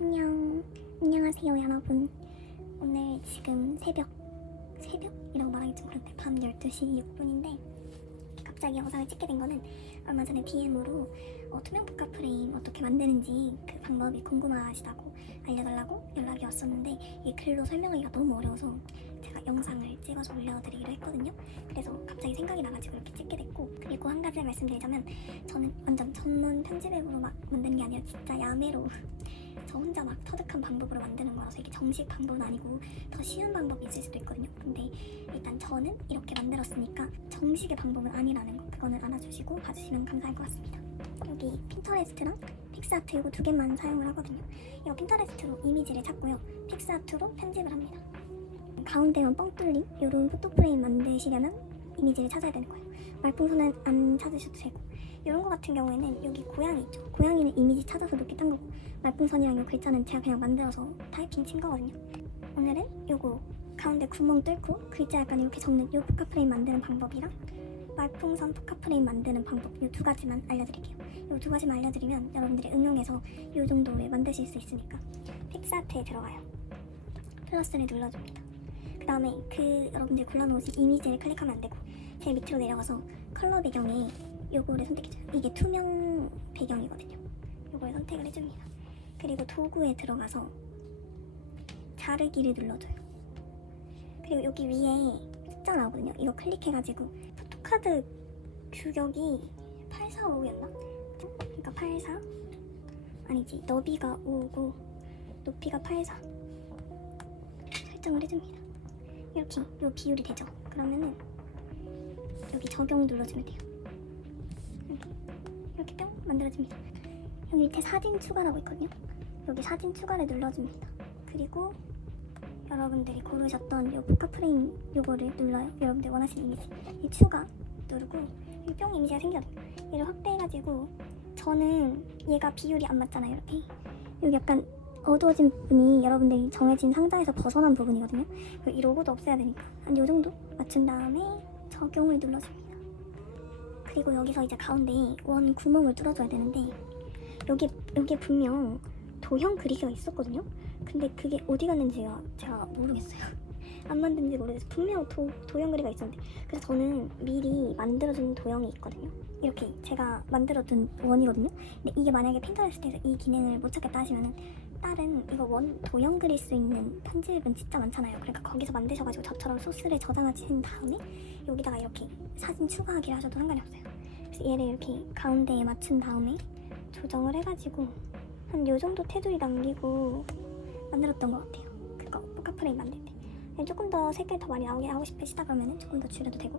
안녕하세요 여러분. 오늘 지금 새벽이라고 말하기 좀 그런데 밤 12시 6분인데 갑자기 영상을 찍게 된 거는 얼마 전에 DM으로 투명 복합 프레임 어떻게 만드는지 그 방법이 궁금하시다고 알려달라고 연락이 왔었는데 이 글로 설명하기가 너무 어려워서 제가 영상을 찍어서 올려드리기로 했거든요. 그래서 갑자기 생각이 나가지고 이렇게 찍게 됐고, 그리고 한 가지 말씀드리자면 저는 완전 전문 편집앱으로 막 만드는 게 아니라 진짜 야매로 저 혼자 막 터득한 방법으로 만드는 거라서 이게 정식 방법은 아니고 더 쉬운 방법이 있을 수도 있거든요. 근데 일단 저는 이렇게 만들었으니까 정식의 방법은 아니라는 거, 그거는 알아주시고 봐주시면 감사할 것 같습니다. 여기 핀터레스트랑 픽스아트 이거 두 개만 사용을 하거든요. 이거 핀터레스트로 이미지를 찾고요, 픽스아트로 편집을 합니다. 가운데만 뻥 뚫린 이런 포토프레임 만드시려면 이미지를 찾아야 되는 거예요. 말풍선은 안 찾으셔도 되고, 이런 거 같은 경우에는 여기 고양이 있죠. 고양이는 이미지 찾아서 놓게 딴 거고, 말풍선이랑 이 글자는 제가 그냥 만들어서 타이핑 친 거거든요. 오늘은 요거 가운데 구멍 뚫고 글자 약간 이렇게 접는 요 포카프레임 만드는 방법이랑 말풍선 포카프레임 만드는 방법, 요 두 가지만 알려드릴게요. 요 두 가지만 알려드리면 여러분들이 응용해서 요 정도에 만드실 수 있으니까 픽스아트에 들어가요. 플러스를 눌러줍니다. 그 다음에 여러분들이 골라놓으신 이미지를 클릭하면 안 되고 제일 밑으로 내려가서 컬러 배경에 요거를 선택해줘요. 이게 투명 배경이거든요. 요걸 선택을 해줍니다. 그리고 도구에 들어가서 자르기를 눌러줘요. 그리고 여기 위에 숫자 나오거든요. 이거 클릭해가지고 포토카드 규격이 845였나? 그러니까 84? 아니지, 너비가 5고 높이가 84 설정을 해줍니다. 이렇게 요 비율이 되죠. 그러면은 여기 적용 눌러주면 돼요. 이렇게 뿅 만들어집니다. 여기 밑에 사진 추가라고 있거든요. 여기 사진 추가를 눌러줍니다. 그리고 여러분들이 고르셨던 요 포카 프레임 요거를 눌러요. 여러분들 원하시는 이미지 이 추가 누르고 여기 뿅 이미지가 생겨요. 얘를 확대해가지고 저는 얘가 비율이 안 맞잖아요. 이렇게 여기 약간 어두워진 부분이 여러분들이 정해진 상자에서 벗어난 부분이거든요. 이 로고도 없애야 되니까 한 요 정도 맞춘 다음에 적용을 눌러줍니다. 그리고 여기서 이제 가운데 원 구멍을 뚫어줘야 되는데 여기에 분명 도형 그리기가 있었거든요. 근데 그게 어디 갔는지 제가 모르겠어요. 안 만든지 모르겠어요. 분명 도형 그리기가 있었는데, 그래서 저는 미리 만들어둔 도형이 있거든요. 이렇게 제가 만들어둔 원이거든요. 근데 이게 만약에 핀터레스트에서 이 기능을 못 찾겠다 하시면은 다른 이거 원 도형 그릴 수 있는 편집은 진짜 많잖아요. 그러니까 거기서 만드셔가지고 저처럼 소스를 저장하신 다음에 여기다가 이렇게 사진 추가하기를 하셔도 상관이 없어요. 그래서 얘를 이렇게 가운데에 맞춘 다음에 조정을 해가지고 한 요정도 테두리 남기고 만들었던 것 같아요. 그거 포카프레임 만들 때 조금 더 색깔 더 많이 나오게 하고 싶으시다 그러면은 조금 더 줄여도 되고,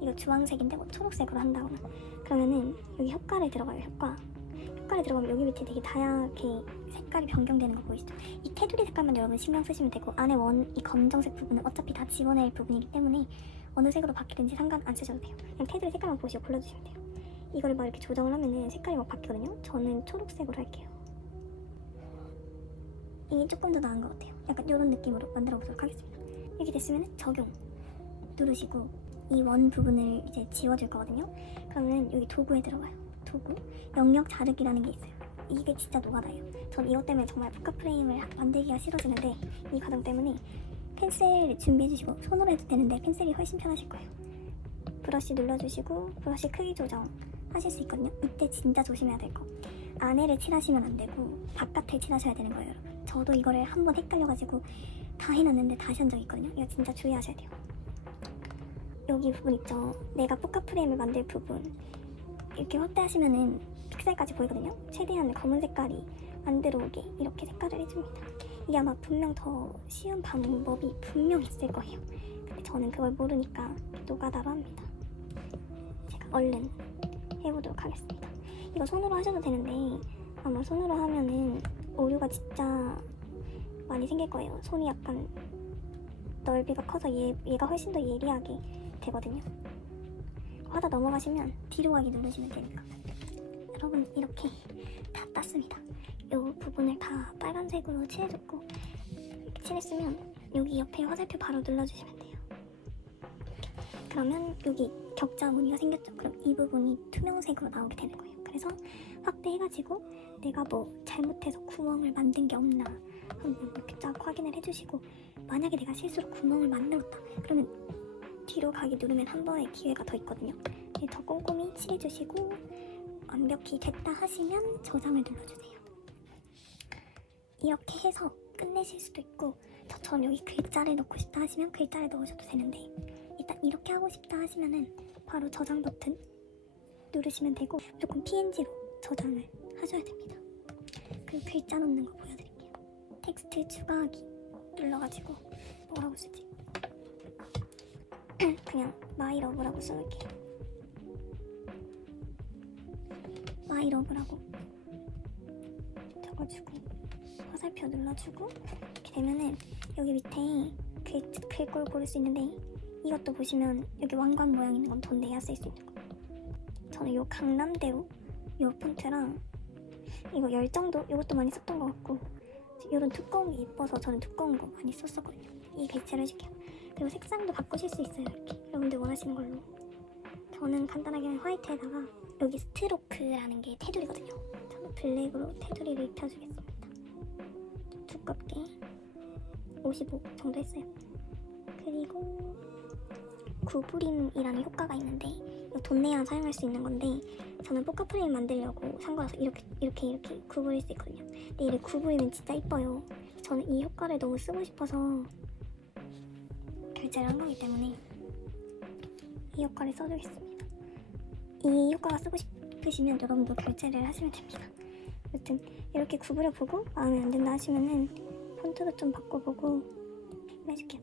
이거 주황색인데 뭐 초록색으로 한다거나 그러면은 여기 효과를 들어가요. 효과를 들어가면 여기 밑에 되게 다양하게 색깔이 변경되는 거 보이시죠? 이 테두리 색깔만 여러분 신경 쓰시면 되고, 안에 이 검정색 부분은 어차피 다 집어낼 부분이기 때문에 어느 색으로 바뀌든지 상관 안 쓰셔도 돼요. 그냥 테두리 색깔만 보시고 골라주시면 돼요. 이거를 막 이렇게 조정을 하면은 색깔이 막 바뀌거든요. 저는 초록색으로 할게요. 이게 조금 더 나은 것 같아요. 약간 이런 느낌으로 만들어 보도록 하겠습니다. 이렇게 됐으면 적용 누르시고 이 원 부분을 이제 지워줄 거거든요. 그러면 여기 도구에 들어가요. 도구 영역 자르기라는 게 있어요. 이게 진짜 노가다예요. 전 이것 때문에 정말 포카 프레임을 만들기가 싫어지는데, 이 과정 때문에 펜슬 준비해 주시고 손으로 해도 되는데 펜슬이 훨씬 편하실 거예요. 브러쉬 눌러주시고 브러쉬 크기 조정 하실 수 있거든요. 이때 진짜 조심해야 될 거, 안에를 칠하시면 안 되고 바깥을 칠하셔야 되는 거예요, 여러분. 저도 이거를 한번 헷갈려가지고 다 해놨는데 다시 한 적이 있거든요. 이거 진짜 주의하셔야 돼요. 여기 부분 있죠? 내가 포카 프레임을 만들 부분 이렇게 확대하시면은 픽셀까지 보이거든요. 최대한 검은 색깔이 안 들어오게 이렇게 색깔을 해줍니다. 이게 아마 분명 더 쉬운 방법이 분명 있을 거예요. 근데 저는 그걸 모르니까 노가다로 합니다. 제가 얼른 해보도록 하겠습니다. 이거 손으로 하셔도 되는데 아마 손으로 하면은 오류가 진짜 많이 생길 거예요. 손이 약간 넓이가 커서 얘가 훨씬 더 예리하게 되거든요. 하다 넘어가시면 뒤로 가기 누르시면 되니까. 여러분 이렇게 다 땄습니다. 이 부분을 다 빨간색으로 칠해줬고, 이렇게 칠했으면 여기 옆에 화살표 바로 눌러주시면 돼요. 그러면 여기 격자 무늬가 생겼죠? 그럼 이 부분이 투명색으로 나오게 되는 거예요. 그래서 확대해가지고 내가 뭐 잘못해서 구멍을 만든 게 없나 확인을 해주시고, 만약에 내가 실수로 구멍을 만들었다 그러면 뒤로 가기 누르면 한 번의 기회가 더 있거든요. 더 꼼꼼히 칠해주시고 완벽히 됐다 하시면 저장을 눌러주세요. 이렇게 해서 끝내실 수도 있고, 저처럼 여기 글자를 넣고 싶다 하시면 글자를 넣으셔도 되는데, 일단 이렇게 하고 싶다 하시면은 바로 저장 버튼 누르시면 되고, 무조건 PNG로 저장을 하셔야 됩니다. 그리고 글자 넣는 거 보여드릴게요. 텍스트 추가하기 눌러가지고 뭐라고 쓰지? 그냥 마이러브라고 써볼게요. 마이러브라고 적어주고 화살표 눌러주고, 이렇게 되면은 여기 밑에 글꼴 고를 수 있는데, 이것도 보시면 여기 왕관 모양 있는 건 돈 내야 쓸 수 있는 거. 저는 요 강남대로 요 폰트랑 이거 열정도 이것도 많이 썼던 것 같고, 이런 두꺼운 게 예뻐서 저는 두꺼운 거 많이 썼었거든요. 이 배치를 해줄게요. 그리고 색상도 바꾸실 수 있어요. 이렇게 여러분들 원하시는 걸로. 저는 간단하게 화이트에다가 여기 스트로크라는 게 테두리거든요. 저는 블랙으로 테두리를 입혀주겠습니다. 두껍게 55 정도 했어요. 그리고 구부림이라는 효과가 있는데, 이거 돈 내야 사용할 수 있는 건데, 저는 포카 프레임 만들려고 산 거라서 이렇게 구부릴 수 있거든요. 근데 이를 구부리면 진짜 이뻐요. 저는 이 효과를 너무 쓰고 싶어서 결제를 한 거기 때문에 이 효과를 써주겠습니다. 이 효과가 쓰고 싶으시면 여러분도 결제를 하시면 됩니다. 여튼 이렇게 구부려보고 마음에 안 든다 하시면은 폰트도 좀 바꿔보고 해줄게요.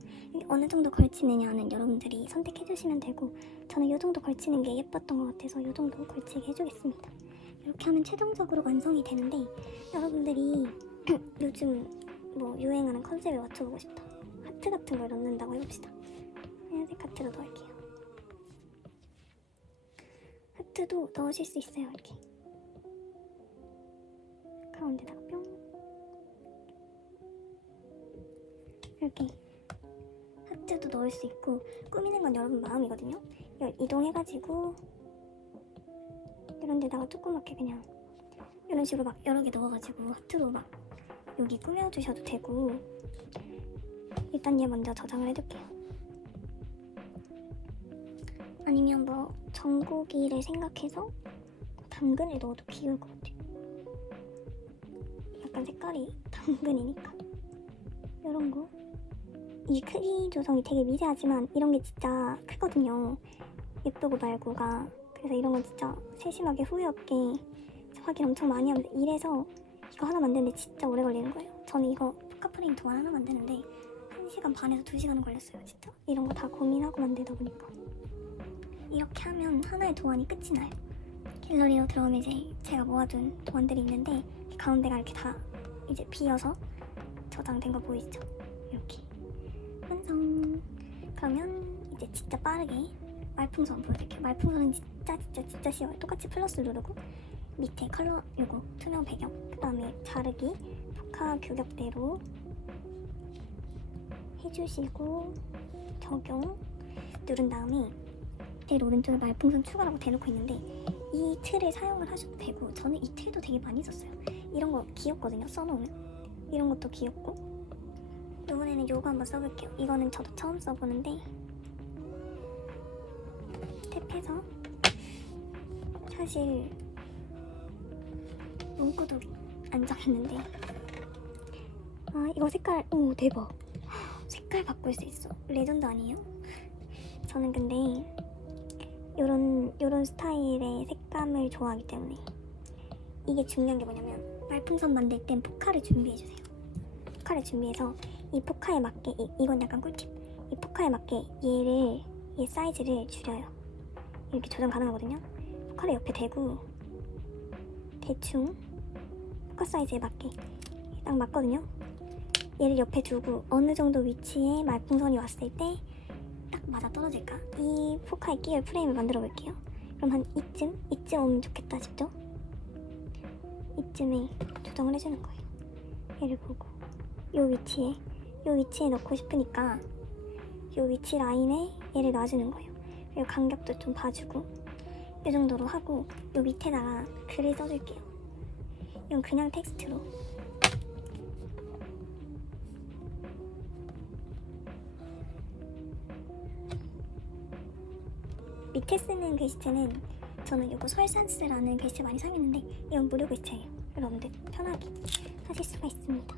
어느 정도 걸치느냐는 여러분들이 선택해주시면 되고, 저는 이 정도 걸치는 게 예뻤던 것 같아서 이 정도 걸치게 해주겠습니다. 이렇게 하면 최종적으로 완성이 되는데, 여러분들이 요즘 뭐 유행하는 컨셉에 맞춰보고 싶다, 하트 같은 걸 넣는다고 해봅시다. 하얀색 하트도 넣을게요. 하트도 넣으실 수 있어요. 이렇게 가운데다가 뿅, 이렇게 하트도 넣을 수 있고, 꾸미는 건 여러분 마음이거든요. 이걸 이동해가지고 이런 데다가 조그맣게 그냥 이런 식으로 막 여러 개 넣어가지고 하트로 막 여기 꾸며주셔도 되고, 일단 얘 먼저 저장을 해둘게요. 아니면 뭐 전고기를 생각해서 당근을 넣어도 귀여울 것 같아요. 약간 색깔이 당근이니까 이런 거. 이 크기 조성이 되게 미세하지만 이런 게 진짜 크거든요. 예쁘고 말고가. 그래서 이런 건 진짜 세심하게 후회 없게 확인 엄청 많이 하면서, 이래서 이거 하나 만드는데 진짜 오래 걸리는 거예요. 저는 이거 포카 프레임 도안 하나 만드는데 1시간 반에서 2시간은 걸렸어요. 진짜 이런 거 다 고민하고 만들다 보니까. 이렇게 하면 하나의 도안이 끝이 나요. 갤러리로 들어오면 이제 제가 모아둔 도안들이 있는데, 가운데가 이렇게 다 이제 비어서 저장된 거 보이시죠? 이렇게 완성. 그러면 이제 진짜 빠르게 말풍선 보여드릴게요. 말풍선은 진짜 쉬워요. 똑같이 플러스 누르고 밑에 컬러 요거 투명 배경, 그 다음에 자르기 포카 규격대로 해주시고 적용 누른 다음에 제일 오른쪽에 말풍선 추가라고 대놓고 있는데, 이 틀을 사용을 하셔도 되고, 저는 이 틀도 되게 많이 썼어요. 이런 거 귀엽거든요. 써놓으면 이런 것도 귀엽고. 이번에는 요거 한번 써볼게요. 이거는 저도 처음 써보는데, 탭해서 사실 문구도 안 정했는데, 아 이거 색깔, 오 대박, 색깔 바꿀 수 있어. 레전드 아니에요? 저는 근데 요런 스타일의 색감을 좋아하기 때문에. 이게 중요한 게 뭐냐면, 말풍선 만들 땐 포카를 준비해주세요. 포카를 준비해서 이 포카에 맞게, 이건 약간 꿀팁, 이 포카에 맞게 얘 사이즈를 줄여요. 이렇게 조정 가능하거든요. 포카를 옆에 대고 대충 포카 사이즈에 맞게 딱 맞거든요. 얘를 옆에 두고 어느 정도 위치에 말풍선이 왔을 때 딱 맞아 떨어질까, 이 포카에 끼울 프레임을 만들어 볼게요. 그럼 한 이쯤 오면 좋겠다 싶죠? 이쯤에 조정을 해주는 거예요. 얘를 보고 요 위치에 넣고 싶으니까 요 위치 라인에 얘를 놔주는 거예요. 그리고 간격도 좀 봐주고 이 정도로 하고, 요 밑에다가 글을 써줄게요. 이건 그냥 텍스트로 밑에 쓰는 글씨체는 저는 이거 설산스라는 글씨 많이 사용했는데 이건 무료 글씨체예요. 여러분들 편하게 하실 수가 있습니다.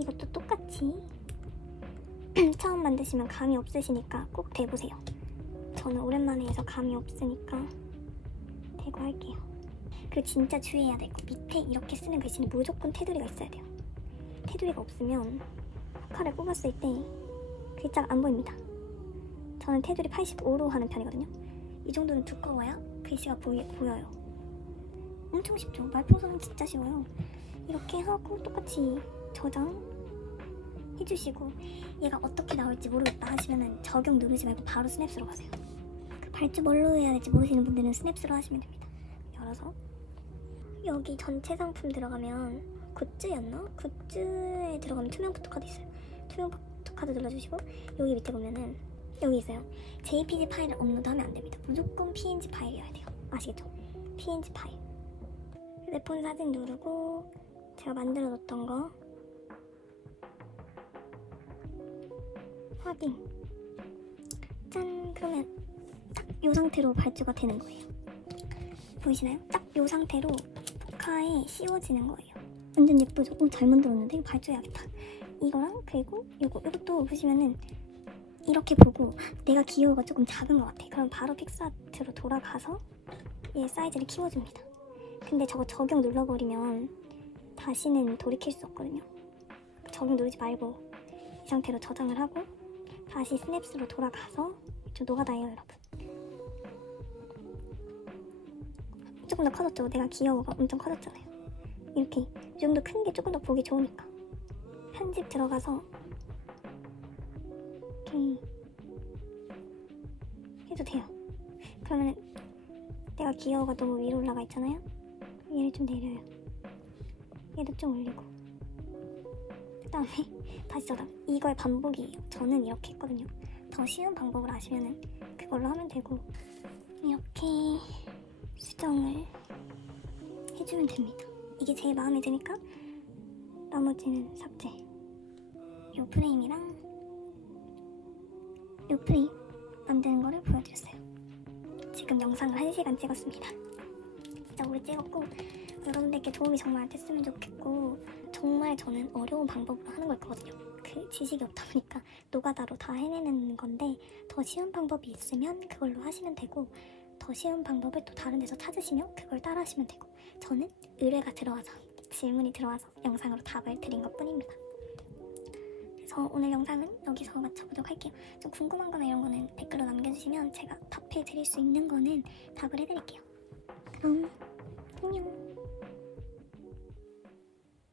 이것도 똑같이 처음 만드시면 감이 없으시니까 꼭 대보세요. 저는 오랜만에 해서 감이 없으니까 대고 할게요. 그리고 진짜 주의해야 될 거, 밑에 이렇게 쓰는 글씨는 무조건 테두리가 있어야 돼요. 테두리가 없으면 칼을 뽑았을 때 글자가 안 보입니다. 저는 테두리 85로 하는 편이거든요. 이 정도는 두꺼워야 글씨가 보여요. 엄청 쉽죠? 말풍선은 진짜 쉬워요. 이렇게 하고 똑같이 저장 해주시고, 얘가 어떻게 나올지 모르겠다 하시면은 적용 누르지 말고 바로 스냅스로 가세요. 그 발주 뭘로 해야 될지 모르시는 분들은 스냅스로 하시면 됩니다. 열어서 여기 전체 상품 들어가면 굿즈였나? 굿즈에 들어가면 투명 포토카드 있어요. 투명 포토카드 눌러주시고 여기 밑에 보면은 여기 있어요. JPG 파일을 업로드하면 안 됩니다. 무조건 PNG 파일이어야 돼요. 아시겠죠? PNG 파일. 휴대폰 사진 누르고 제가 만들어 뒀던 거 확인. 짠! 그러면 딱 이 상태로 발주가 되는 거예요. 보이시나요? 딱 이 상태로 포카에 씌워지는 거예요. 완전 예쁘죠? 오, 잘 만들었는데? 이거 발주해야겠다. 이거랑 그리고 이것도 보시면은 이렇게 보고 내가 기호가 조금 작은 것 같아. 그럼 바로 픽스아트로 돌아가서 얘 사이즈를 키워줍니다. 근데 저거 적용 눌러버리면 다시는 돌이킬 수 없거든요. 적용 누르지 말고 이 상태로 저장을 하고 다시 스냅스로 돌아가서 좀 노가다예요, 여러분. 조금 더 커졌죠? 내가 기어가 엄청 커졌잖아요. 이렇게 이 정도 큰 게 조금 더 보기 좋으니까 편집 들어가서 이렇게 해도 돼요. 그러면 내가 기어가 너무 위로 올라가 있잖아요. 얘를 좀 내려요. 얘도 좀 올리고 그 다음에 다시 저장. 이거의 반복이에요. 저는 이렇게 했거든요. 더 쉬운 방법을 아시면은 그걸로 하면 되고 이렇게 수정을 해주면 됩니다. 이게 제일 마음에 드니까 나머지는 삭제. 요 프레임이랑 요 프레임 만드는 거를 보여드렸어요. 지금 영상을 1시간 찍었습니다. 진짜 오래 찍었고 여러분들께 도움이 정말 됐으면 좋겠고, 정말 저는 어려운 방법으로 하는 걸 거거든요. 그 지식이 없다 보니까 노가다로 다 해내는 건데 더 쉬운 방법이 있으면 그걸로 하시면 되고, 더 쉬운 방법을 또 다른 데서 찾으시면 그걸 따라 하시면 되고, 저는 의뢰가 들어와서 질문이 들어와서 영상으로 답을 드린 것 뿐입니다. 그래서 오늘 영상은 여기서 마쳐보도록 할게요. 좀 궁금한 거나 이런 거는 댓글로 남겨주시면 제가 답해 드릴 수 있는 거는 답을 해드릴게요.